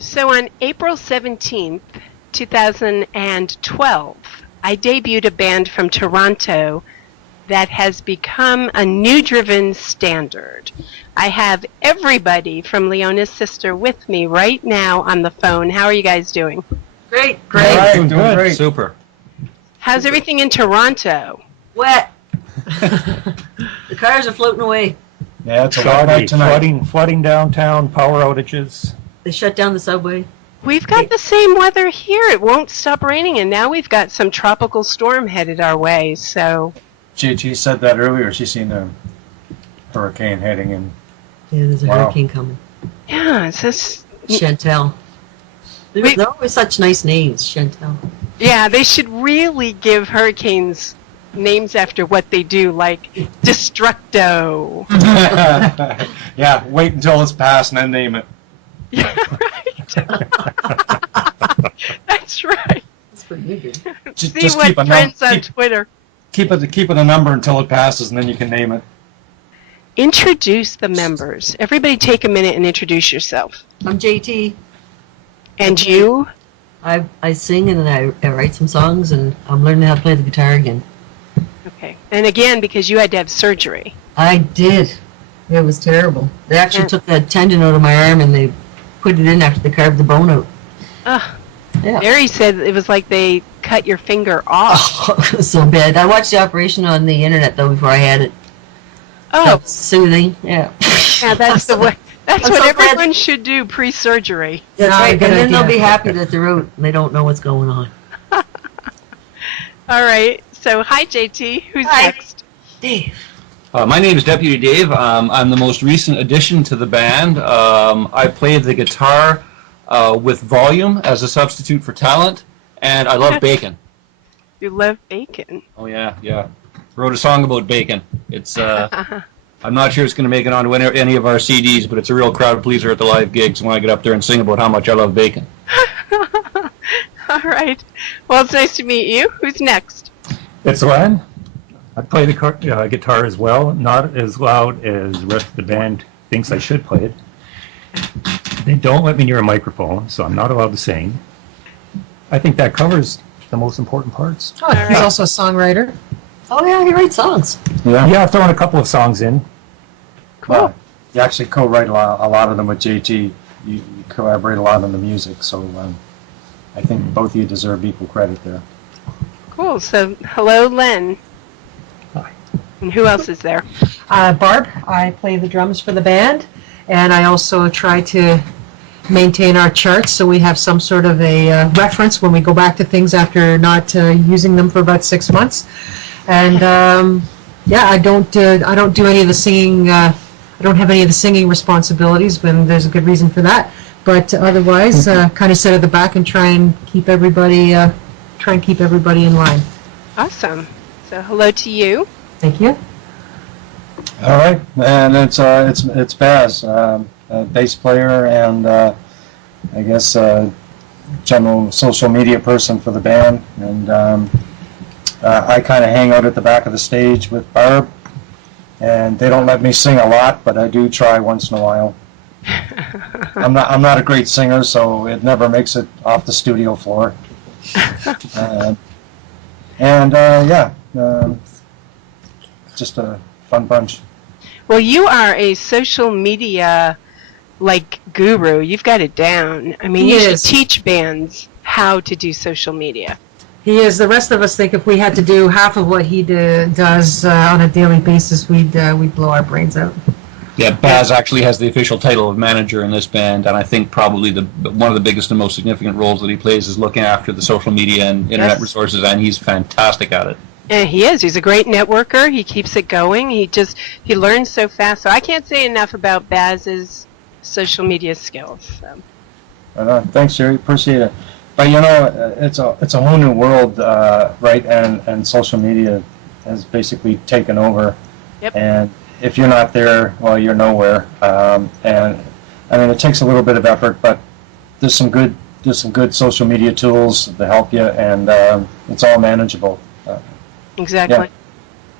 So on April 17th, 2012, I debuted a band from Toronto that has become a new-driven standard. I have everybody from Leona's sister with me right now on the phone. How are you guys doing? Great. All right, Doing doing good. great. Super. How's everything in Toronto? Wet. The cars are floating away. Yeah, it's a wet night tonight. Flooding downtown, power outages. They shut down the subway. We've got the same weather here. It won't stop raining, and now we've got some tropical storm headed our way, so... Gigi said that earlier. She's seen a hurricane heading in. Yeah, there's a hurricane coming. Yeah, it's just... Chantel. They're always such nice names, Chantel. Yeah, they should really give hurricanes names after what they do, like Destructo. Yeah, wait until it's passed and then name it. Yeah, right. That's right. That's pretty good. See what trends on Twitter. Keep it a number until it passes, and then you can name it. Introduce the members. Everybody take a minute and introduce yourself. I'm JT. And you? I sing and I write some songs, and I'm learning how to play the guitar again. Okay. And again, because you had to have surgery. I did. It was terrible. They actually took that tendon out of my arm and they put it in after they carved the bone out. Yeah. Barry said it was like they cut your finger off. Oh, it was so bad. I watched the operation on the internet though before I had it. Oh. Felt soothing. Yeah. Yeah, that's the way. That's I'm what so everyone glad. should do pre-surgery. That's Not a right. good And then they'll idea. be happy that they're out and they don't know what's going on. All right. So, hi, JT. Who's Hi. next? Dave. My name is Deputy Dave. I'm the most recent addition to the band. I play the guitar with volume as a substitute for talent, and I love bacon. You love bacon. Oh yeah. Wrote a song about bacon. It's I'm not sure it's going to make it onto any of our CDs, but it's a real crowd pleaser at the live gigs when I get up there and sing about how much I love bacon. All right. Well, it's nice to meet you. Who's next? It's Len. I play the guitar as well, not as loud as the rest of the band thinks I should play it. They don't let me near a microphone, so I'm not allowed to sing. I think that covers the most important parts. Oh, he's also a songwriter. Oh yeah, he writes songs. Yeah, I've thrown a couple of songs in. Cool. You actually co-write a lot of them with JT. You collaborate a lot on the music, so I think both of you deserve equal credit there. Cool. So, hello, Len. Hi. And who else is there? Barb, I play the drums for the band, and I also try to maintain our charts so we have some sort of a reference when we go back to things after not using them for about 6 months. And I don't do any of the singing. I don't have any of the singing responsibilities, but there's a good reason for that. But otherwise, kind of sit at the back and try and keep everybody in line. Awesome. So, hello to you. Thank you. All right, and it's Baz, bass player and I guess general social media person for the band, and I kind of hang out at the back of the stage with Barb, and they don't let me sing a lot, but I do try once in a while. I'm not a great singer, so it never makes it off the studio floor. Just a fun bunch. Well, you are a social media, guru. You've got it down. I mean, you should teach bands how to do social media. He is. The rest of us think if we had to do half of what he does on a daily basis, we'd blow our brains out. Yeah, Baz actually has the official title of manager in this band, and I think probably one of the biggest and most significant roles that he plays is looking after the social media and internet resources, and he's fantastic at it. Yeah, he is. He's a great networker. He keeps it going. He learns so fast. So I can't say enough about Baz's social media skills. So. Thanks, Jerry. Appreciate it. But it's a whole new world, right? And social media has basically taken over. Yep. And if you're not there, well, you're nowhere. And I mean, it takes a little bit of effort, but there's some good social media tools to help you, and it's all manageable. Exactly.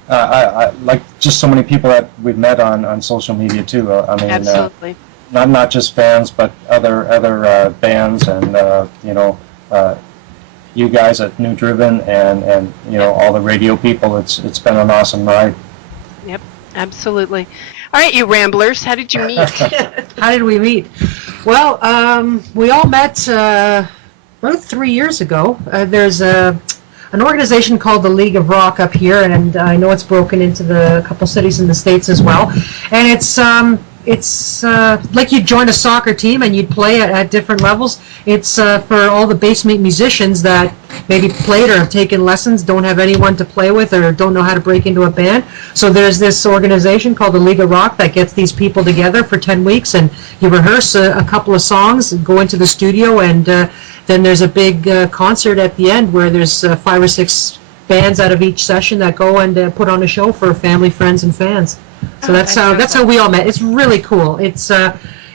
Yeah. I like just so many people that we've met on social media too. I mean, absolutely. not just fans, but other bands, and you guys at New Driven, and all the radio people. It's been an awesome ride. Yep, absolutely. All right, you ramblers, how did you meet? How did we meet? Well, we all met about 3 years ago. There's an organization called the League of Rock up here, and I know it's broken into a couple cities in the States as well. And it's like you'd join a soccer team and you'd play at different levels. It's for all the basement musicians that maybe played or have taken lessons, don't have anyone to play with, or don't know how to break into a band. So there's this organization called the League of Rock that gets these people together for 10 weeks, and you rehearse a couple of songs, go into the studio, and then there's a big concert at the end where there's 5 or 6 bands out of each session that go and put on a show for family, friends, and fans. So that's how we all met. It's really cool. It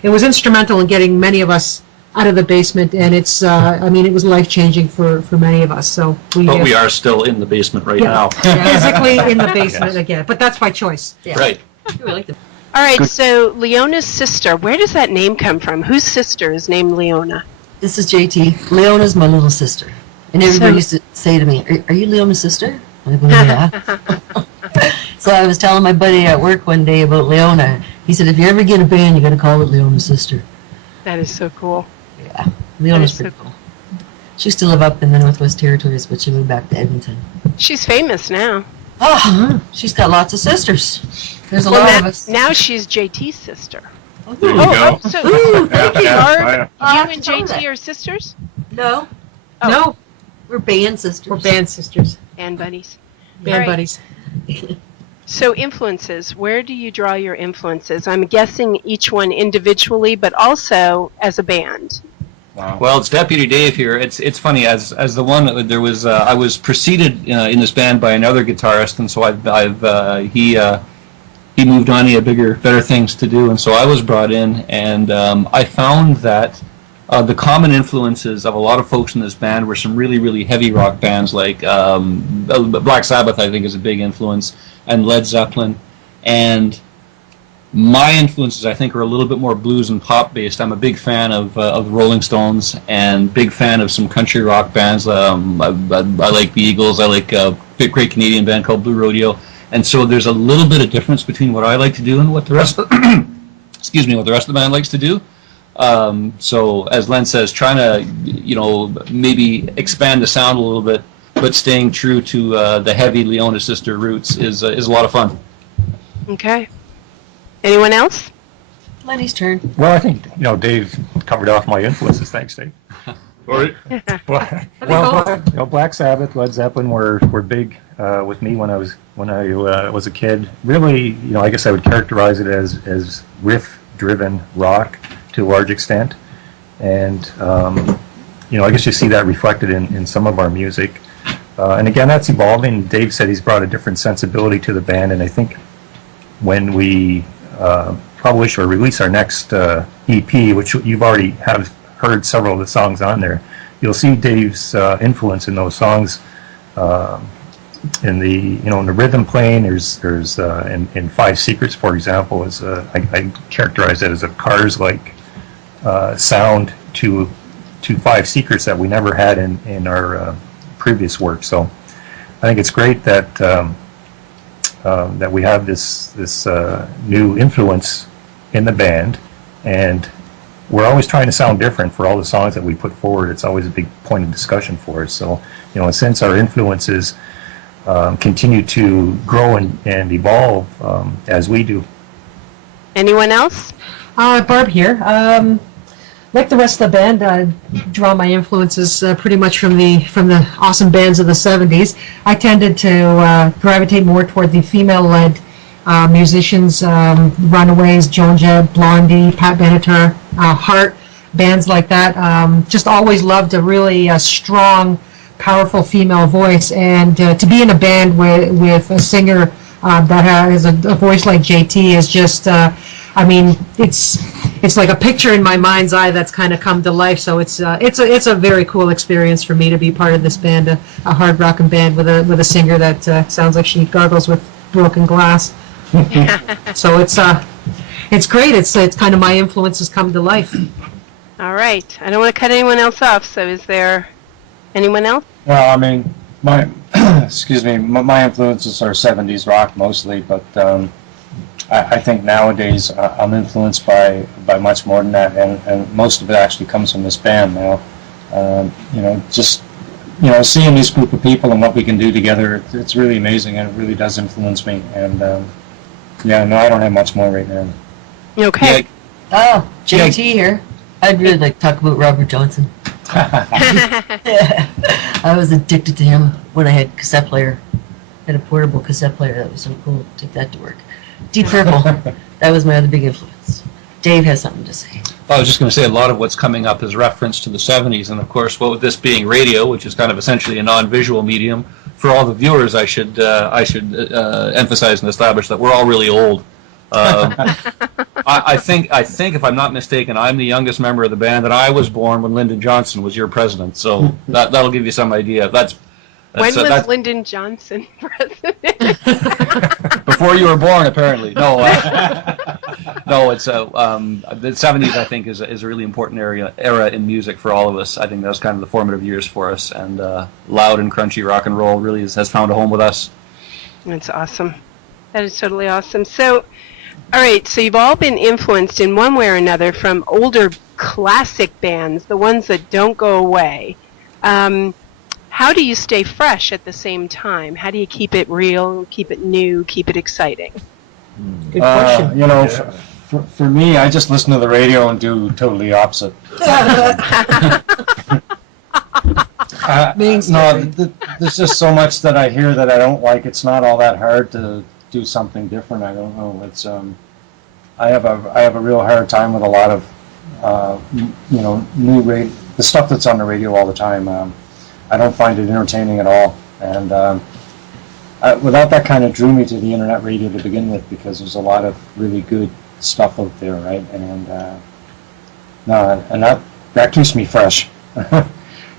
was instrumental in getting many of us out of the basement, and it was life-changing for many of us. So we are still in the basement right now. Physically in the basement again, but that's by choice. Yeah. Right. We like them. All right, so Leona's sister, where does that name come from? Whose sister is named Leona? This is JT. Leona's my little sister. And everybody used to say to me, are you Leona's sister? I go, yeah. So I was telling my buddy at work one day about Leona. He said, if you ever get a band, you got to call it Leona's sister. That is so cool. Yeah, Leona's That is pretty cool. She used to live up in the Northwest Territories, but she moved back to Edmonton. She's famous now. Oh, she's got lots of sisters. There's a lot of us. Now she's JT's sister. There you go. So Yeah, yeah. you and JT are sisters? No, Oh. No, we're band sisters. we're band sisters, And buddies. band Right. buddies. So influences, where do you draw your influences? I'm guessing each one individually, but also as a band. Wow. Well, it's Deputy Dave here. It's funny, as the one, there was I was preceded in this band by another guitarist, and so he moved on. He had better things to do, and so I was brought in, and I found that the common influences of a lot of folks in this band were some really, really heavy rock bands, like Black Sabbath, I think, is a big influence, and Led Zeppelin. And my influences, I think, are a little bit more blues and pop based. I'm a big fan of the Rolling Stones, and big fan of some country rock bands. I like the Eagles. I like a great Canadian band called Blue Rodeo. And so there's a little bit of difference between what I like to do and what the rest of what the rest of the band likes to do. So as Len says, trying to maybe expand the sound a little bit, but staying true to the heavy Leona sister roots is a lot of fun. Okay. Anyone else? Lenny's turn. Well, I think Dave covered off my influences. Thanks, Dave. Black Sabbath, Led Zeppelin were big with me when I was a kid. Really, I guess I would characterize it as riff-driven rock to a large extent, and I guess you see that reflected in some of our music. And again, that's evolving. Dave said he's brought a different sensibility to the band, and I think when we publish or release our next EP, which you've already have heard several of the songs on there, you'll see Dave's influence in those songs. In the rhythm playing, there's in Five Secrets, for example, I characterize it as a Cars-like sound to Five Secrets that we never had in our previous work. So I think it's great that that we have this new influence in the band, and we're always trying to sound different for all the songs that we put forward. It's always a big point of discussion for us. So since our influences continue to grow and evolve as we do. Anyone else? Barb here. Like the rest of the band, I draw my influences pretty much from the awesome bands of the 70s. I tended to gravitate more toward the female-led musicians, Runaways, Joan Jett, Blondie, Pat Benatar, Heart, bands like that. Just always loved a really strong, powerful female voice, and to be in a band with a singer that has a voice like JT is just, it's like a picture in my mind's eye that's kind of come to life. So it's a very cool experience for me to be part of this band, a hard rockin' band with a singer that sounds like she gargles with broken glass. So it's great. It's kind of my influences come to life. All right. I don't want to cut anyone else off, so is there anyone else? Well, I mean, my excuse me, my influences are 70s rock mostly, but I think nowadays I'm influenced by much more than that, and most of it actually comes from this band now. Just seeing this group of people and what we can do together, it's really amazing, and it really does influence me. And I don't have much more right now. Okay. Oh, JT here. I'd really like to talk about Robert Johnson. I was addicted to him when I had a cassette player. I had a portable cassette player. That was so cool. Take that to work. Deep Purple. That was my other big influence. Dave has something to say. I was just going to say a lot of what's coming up is reference to the 70s, and of course, with this being radio, which is kind of essentially a non-visual medium, for all the viewers, I should emphasize and establish that we're all really old. I think if I'm not mistaken, I'm the youngest member of the band, and I was born when Lyndon Johnson was your president. So that'll give you some idea. When was Lyndon Johnson president? Before you were born, apparently. No, it's the 70s. I think is a really important era in music for all of us. I think that was kind of the formative years for us, and loud and crunchy rock and roll really has found a home with us. That's awesome. That is totally awesome. So, all right. So you've all been influenced in one way or another from older classic bands, the ones that don't go away. How do you stay fresh at the same time? How do you keep it real, keep it new, keep it exciting? Good question. For me, I just listen to the radio and do totally opposite. There's just so much that I hear that I don't like. It's not all that hard to do something different. I don't know. It's I have a real hard time with a lot of new radio, the stuff that's on the radio all the time. I don't find it entertaining at all, and without that kind of drew me to the internet radio to begin with, because there's a lot of really good stuff out there, right? And that keeps me fresh.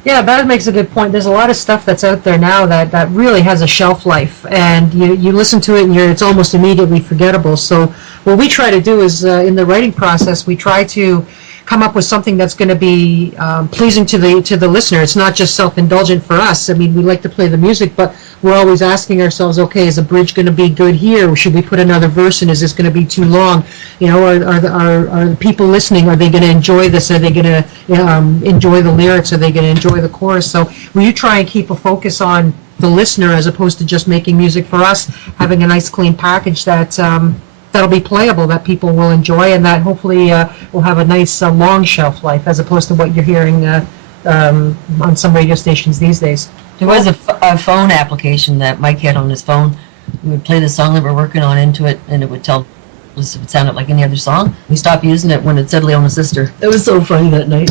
Yeah, that makes a good point. There's a lot of stuff that's out there now that really has a shelf life, and you listen to it and it's almost immediately forgettable. So what we try to do is, in the writing process, we try to come up with something that's going to be pleasing to the listener. It's not just self-indulgent for us. I mean, we like to play the music, but we're always asking ourselves, okay, is the bridge going to be good here? Should we put another verse in? Is this going to be too long? Are the people listening, are they going to enjoy this? Are they going to enjoy the lyrics? Are they going to enjoy the chorus? So we try and keep a focus on the listener as opposed to just making music for us, having a nice clean package that'll be playable, that people will enjoy, and that hopefully will have a nice long shelf life, as opposed to what you're hearing on some radio stations these days. There was a phone application that Mike had on his phone. We would play the song that we're working on into it, and it would tell us if it sounded like any other song. We stopped using it when it said Leona's Sister. It was so funny that night.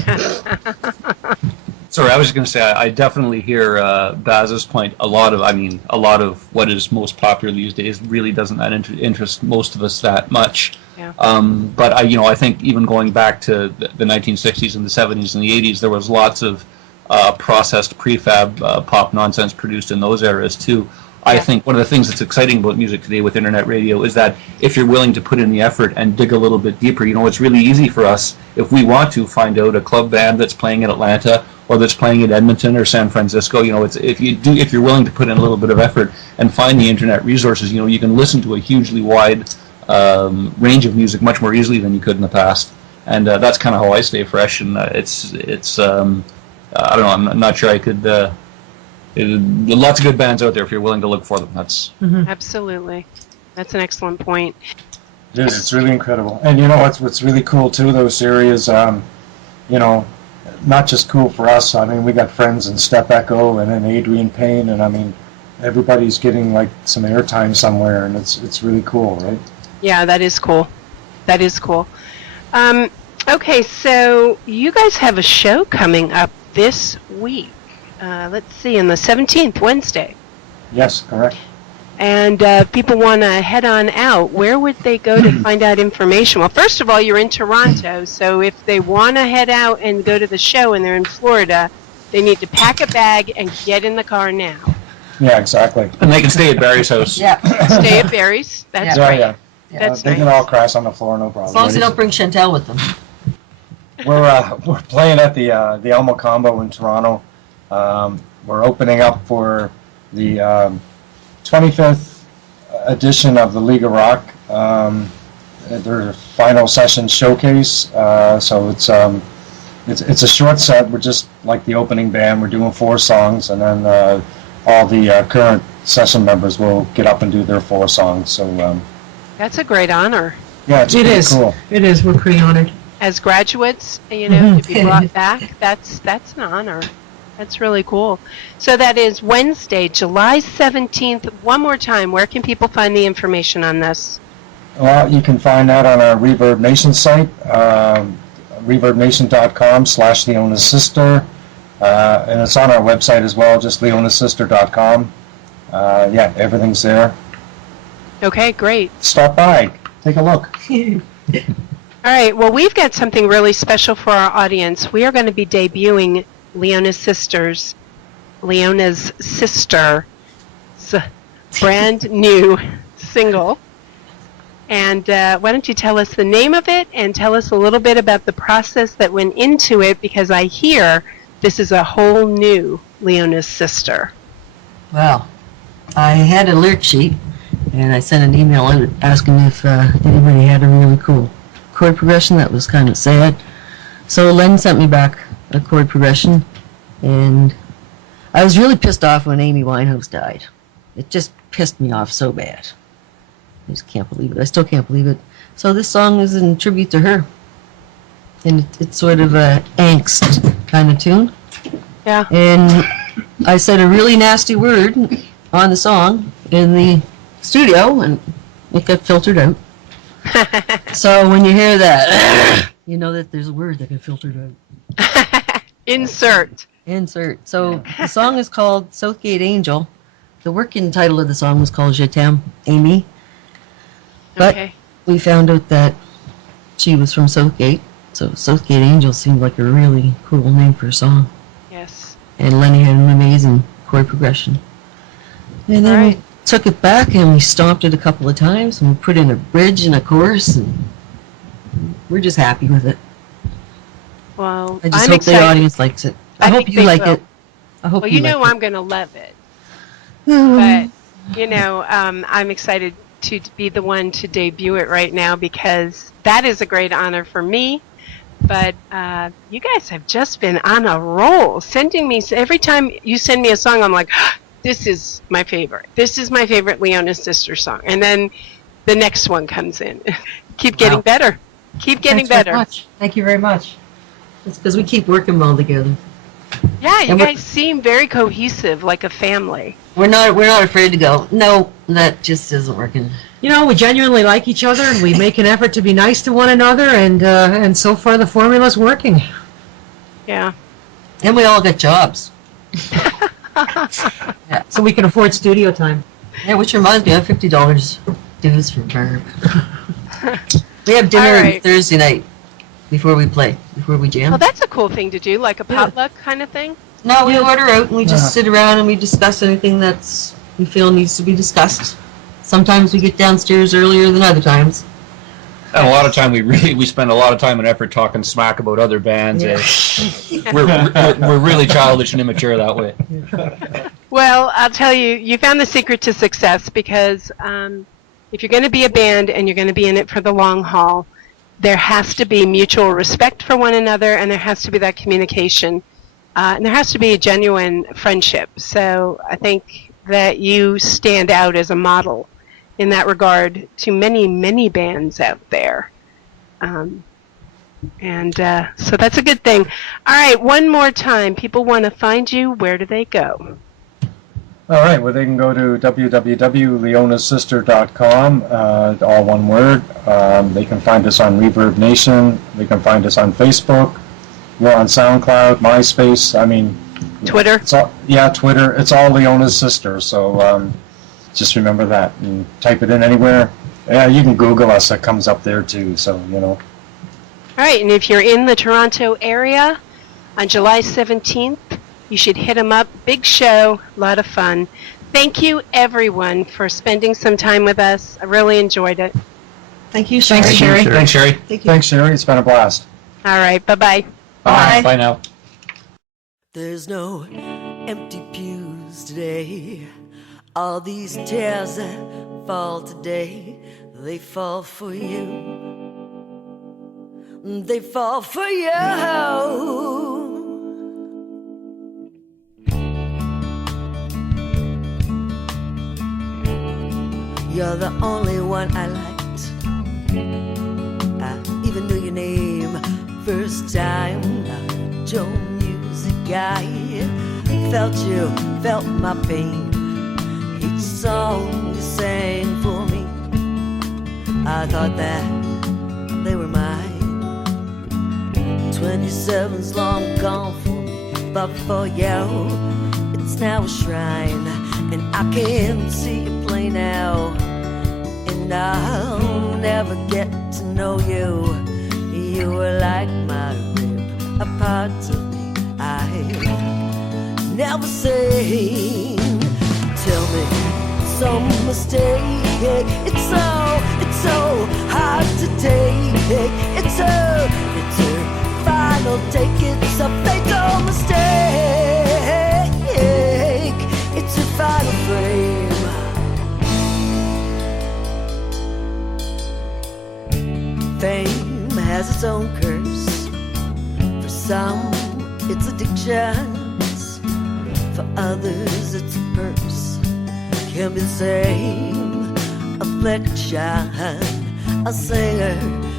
Sorry, I was just going to say I definitely hear Baz's point. A lot of what is most popular these days really doesn't interest most of us that much. Yeah. But I think even going back to the 1960s and the 70s and the 80s, there was lots of processed prefab pop nonsense produced in those eras too. I think one of the things that's exciting about music today with internet radio is that if you're willing to put in the effort and dig a little bit deeper, it's really easy for us, if we want to, find out a club band that's playing in Atlanta or that's playing in Edmonton or San Francisco. If you're willing to put in a little bit of effort and find the internet resources, you can listen to a hugely wide range of music much more easily than you could in the past. And that's kind of how I stay fresh. And it's I don't know. I'm not sure I could. Lots of good bands out there if you're willing to look for them. That's Absolutely. That's an excellent point. It is. It's really incredible. And what's really cool too, those areas, not just cool for us. I mean, we got friends in Step Echo and then Adrian Payne, and I mean, everybody's getting like some airtime somewhere, and it's really cool, right? Yeah, that is cool. That is cool. Okay, so you guys have a show coming up this week. Let's see, on the 17th, Wednesday. Yes, correct. And people want to head on out. Where would they go to find out information? Well, first of all, you're in Toronto, so if they want to head out and go to the show and they're in Florida, they need to pack a bag and get in the car now. Yeah, exactly. And they can stay at Barry's house. Yeah. Stay at Barry's. That's Yeah. right. Yeah. That's They can nice. all crash on the floor, no problem. As long as they don't bring Chantel with them. We're playing at the Elmo Combo in Toronto. We're opening up for the 25th edition of the League of Rock. Their final session showcase. So it's a short set. We're just like the opening band. We're doing 4 songs, and then all the current session members will get up and do their 4 songs. So That's a great honor. yeah, it's It pretty is. cool. It is. We're pretty honored. As graduates, you know, to be brought back, that's an honor. That's really cool. So that is Wednesday, July 17th. One more time, where can people find the information on this? Well, you can find that on our Reverb Nation site, reverbnation.com/Leona's Sister, and it's on our website as well, just leonasister.com. Yeah, everything's there. Okay, great. Stop by, take a look. All right, well, we've got something really special for our audience. We are going to be debuting Leona's Sister's brand new single. And why don't you tell us the name of it and tell us a little bit about the process that went into it, because I hear this is a whole new Leona's Sister. Well, I had a lyric sheet, and I sent an email out asking if anybody had a really cool chord progression that was kind of sad. So Len sent me back a chord progression, and I was really pissed off when Amy Winehouse died. It just pissed me off so bad. I just can't believe it. I still can't believe it. So this song is in tribute to her. And it's sort of a angst kind of tune. Yeah. And I said a really nasty word on the song in the studio, and it got filtered out. So when you hear that, you know that there's a word that got filtered out. Insert. Insert. So the song is called Southgate Angel. The working title of the song was called Je t'aime, Amy. But Okay. we found out that she was from Southgate, so Southgate Angel seemed like a really cool name for a song. Yes. And Lenny had an amazing chord progression. And then Right. we took it back and we stomped it a couple of times and we put in a bridge and a chorus, and we're just happy with it. Well, I just I'm hope the excited. audience likes it. I I hope think you they like will. it. I hope Well, you you know like I'm going to love it. it. But, you know, I'm excited to be the one to debut it right now, because that is a great honor for me. But you guys have just been on a roll, sending me, every time you send me a song, I'm like, this is my favorite. This is my favorite Leona's Sister song. And then the next one comes in. Keep getting Wow. better. Keep getting Thanks better. very much. Thank you very much. It's because we keep working well together. Yeah, you And we're- guys seem very cohesive, like a family. We're not afraid to go, no, that just isn't working. You know, we genuinely like each other, and we make an effort to be nice to one another, and so far the formula's working. Yeah. And we all got jobs. So we can afford studio time. Yeah, which reminds me, I have $50 dues for Barb. We have dinner All right. Thursday night before we play, before we jam. Well, that's a cool thing to do, like a Yeah. potluck kind of thing. No, we order out and we just Yeah. sit around and we discuss anything that's we feel needs to be discussed. Sometimes we get downstairs earlier than other times. And a lot of time we spend a lot of time and effort talking smack about other bands. Yeah. We're really childish and immature that way. Well, I'll tell you, you found the secret to success, because if you're going to be a band and you're going to be in it for the long haul, there has to be mutual respect for one another, and there has to be that communication, and there has to be a genuine friendship. So I think that you stand out as a model in that regard to many, many bands out there. So that's a good thing. All right, one more time. People want to find you. Where do they go? All right, well, they can go to www.leonasister.com, all one word. They can find us on Reverb Nation. They can find us on Facebook. We're on SoundCloud, MySpace. I mean, Twitter? It's all, yeah, Twitter. It's all Leona's Sister. So just remember that and type it in anywhere. Yeah, you can Google us. It comes up there too. So All right, and if you're in the Toronto area on July 17th, you should hit them up. Big show, a lot of fun. Thank you, everyone, for spending some time with us. I really enjoyed it. Thank you, Sherry. Thank you, Sherry. Thanks, Sherry. Thank you. Thanks, Sherry. It's been a blast. All right, bye-bye. Bye. Bye. Bye now. There's no empty pews today. All these tears that fall today, they fall for you. They fall for you. You're the only one I liked. I even knew your name first time I heard your music. I felt you, felt my pain. Each song you sang for me, I thought that they were mine. 27's long gone for me, but for you, it's now a shrine. And I can see you play now, and I'll never get to know you. You were like my rib, a part of me I've never seen. Tell me, some mistake. It's so hard to take. It's a final take. It's a fatal mistake. It's a final frame. Fame has its own curse. For some, it's addictions. For others, it's a purse. Can be the same affliction. A singer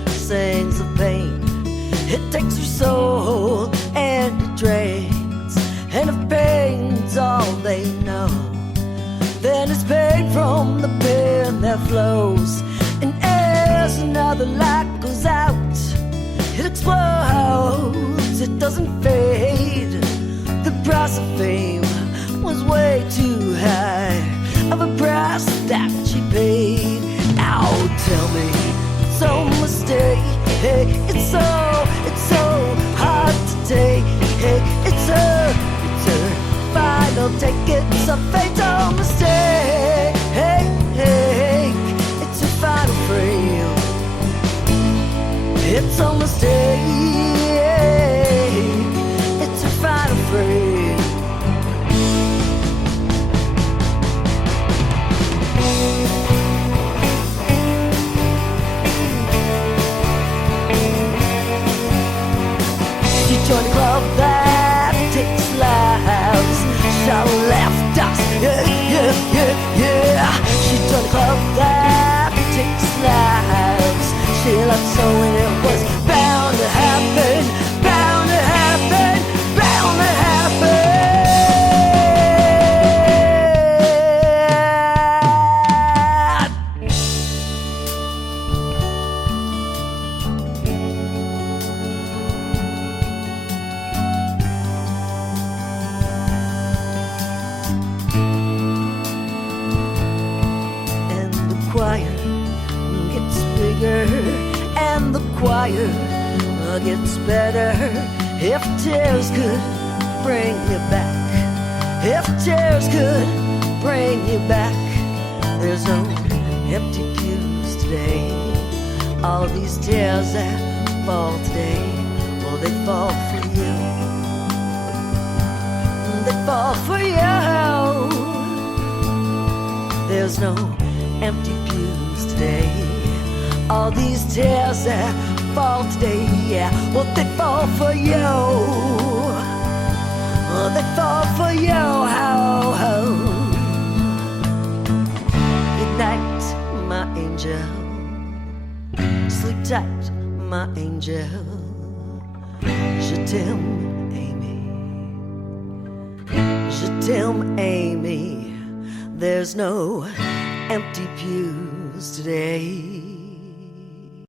sings of pain. It takes your soul and it drains. And if pain's all they know, then it's pain from the pen that flows. And as another light goes out, it explodes, it doesn't fade. The price of fame was way too high, of a price that she paid. Now tell me, it's so mistake. It's so hard to take. It's a final take. It's a fatal mistake. It's a final frame. It's a mistake. It's a final frame. She joined a club that takes lives. She left us, yeah. She joined a club that takes lives. She left so when it was bound to happen, bound to happen, bound to happen. And the choir gets bigger, and the choir gets better. If tears could bring you back, if tears could bring you back, there's no empty pews today. All these tears that fall today, well, they fall for you. They fall for you. There's no empty pews today. All these tears that fall today, yeah, well, they fall for you. Oh, they fall for you. Good night, my angel. Sleep tight, my angel. Je t'aime, Amy. Je t'aime, Amy. There's no empty pews today.